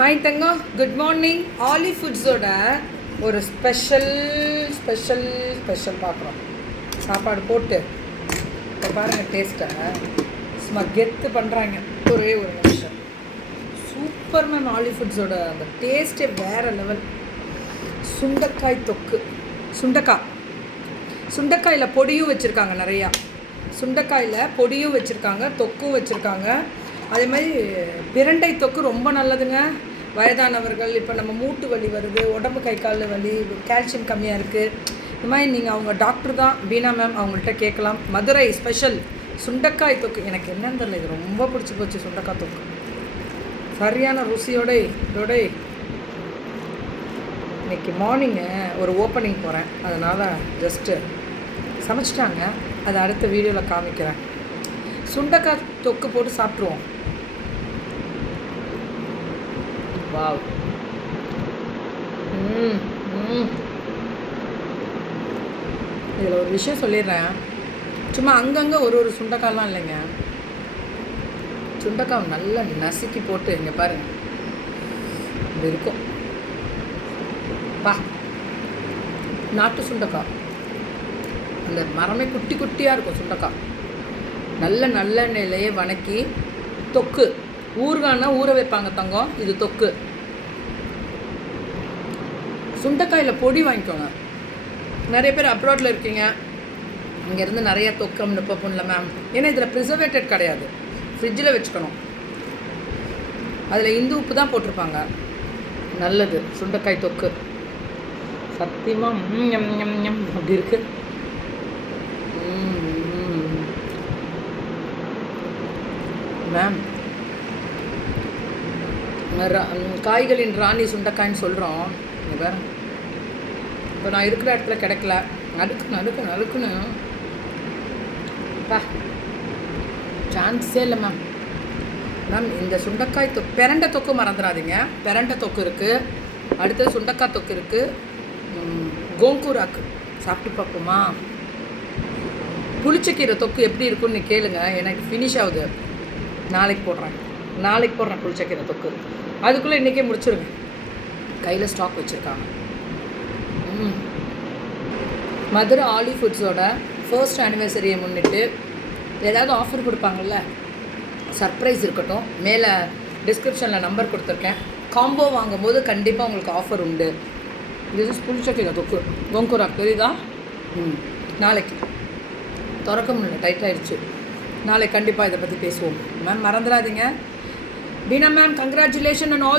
Hi தங்கம், good morning. ஆலி ஃபுட்ஸோட ஒரு special பார்க்குறோம். சாப்பாடு போட்டு இப்போ பாருங்கள் டேஸ்ட்டை சும்மா கெத்து பண்ணுறாங்க. ஒரே ஒரு நிமிஷம். Super ma'am. ஆலி ஃபுட்ஸோட அந்த டேஸ்ட்டே வேறு லெவல். சுண்டைக்காய் தொக்கு. சுண்டைக்காயில் பொடியும் வச்சுருக்காங்க. நிறையா சுண்டைக்காயில் பொடியும் வச்சுருக்காங்க, தொக்கும் வச்சுருக்காங்க. அதே மாதிரி பிரண்டை தொக்கு ரொம்ப நல்லதுங்க. வயதானவர்கள், இப்போ நம்ம மூட்டு வலி வருது, உடம்பு கை கால் வலி, கால்சியம் கம்மியாக இருக்குது, இந்த மாதிரி நீங்கள் அவங்க டாக்டர் தான் பீனா மேம், அவங்கள்ட்ட கேட்கலாம். மதுரை ஸ்பெஷல் சுண்டைக்காய் தொக்கு. எனக்கு என்னன்னு தெரியல, இது ரொம்ப பிடிச்சி போச்சு. சுண்டைக்காய் தொக்கு சரியான ருசியோட இன்றைக்கி மார்னிங்கு ஒரு ஓப்பனிங் போகிறேன், அதனால் ஜஸ்ட்டு சமைச்சிட்டாங்க. அதை அடுத்த வீடியோவில் காமிக்கிறேன். சுண்டைக்காய் தொக்கு போட்டு சாப்பிட்ருவோம். வாவ். இதில் ஒரு விஷயம் சொல்லிடுறேன். சும்மா அங்கங்கே ஒரு சுண்டைக்காய்லாம் இல்லைங்க. சுண்டைக்காய் நல்லா நசுக்கி போட்டு இங்கே பாருங்கள், இது இருக்கும். நாட்டு சுண்டைக்காய், அந்த மரமே குட்டி குட்டியாக இருக்கும். சுண்டைக்காய் நல்லெண்ணெயிலேயே வணக்கி தொக்கு. ஊறுகானா ஊற வைப்பாங்க தங்கம், இது தொக்கு. சுண்டைக்காயில் பொடி வாங்கிக்கோங்க. நிறைய பேர் அப்ராடில் இருக்கீங்க, இங்கேருந்து நிறைய தொக்கம் நிப்போம்ல மேம். ஏன்னா இதில் ப்ரிசர்வேட்டட் கிடையாது, ஃப்ரிட்ஜில் வச்சுக்கணும். அதில் இந்து உப்பு தான் போட்டிருப்பாங்க. நல்லது சுண்டைக்காய் தொக்கு. சத்தியமாக அப்படி இருக்குது. மேம், காய்களின் ராணி சுண்டைக்காய்ன்னு சொல்கிறோம். வேறு இப்போ நான் இருக்கிற இடத்துல கிடைக்கல. நறுக்குன்னு சான்ஸே இல்லை மேம். மேம், இந்த சுண்டைக்காய் பிரண்டை தொக்கு மறந்துடாதீங்க. பிரண்டை தொக்கு இருக்குது, அடுத்தது சுண்டைக்காய் தொக்கு இருக்குது, கோங்கூராக்கு சாப்பிட்டு பார்ப்போமா? புளிச்சக்கீரை தொக்கு எப்படி இருக்குன்னு கேளுங்க. எனக்கு ஃபினிஷ் ஆகுது. நாளைக்கு போடுறேன் புளிச்சக்கீரை தொக்கு. அதுக்குள்ளே இன்றைக்கே முடிச்சிருங்க. கையில் ஸ்டாக் வச்சுருக்காங்க. மதுரை ஆலி ஃபுட்ஸோட ஃபர்ஸ்ட் ஆனிவர்சரியை முன்னிட்டு ஏதாவது ஆஃபர் கொடுப்பாங்கள்ல, சர்ப்ரைஸ் இருக்கட்டும். மேலே டிஸ்கிரிப்ஷனில் நம்பர் கொடுத்துருக்கேன். காம்போ வாங்கும்போது கண்டிப்பாக உங்களுக்கு ஆஃபர் உண்டு. இது புளிச்சக்கீரை தொக்கு கோங்கூராக் தெரியுதா? நாளைக்கு திறக்க முடியல, டைட் ஆகிடுச்சு. நாளைக்கு கண்டிப்பாக இதை பற்றி பேசுவோம் மேம். மறந்துடாதீங்க. Beena ma'am, congratulation and all the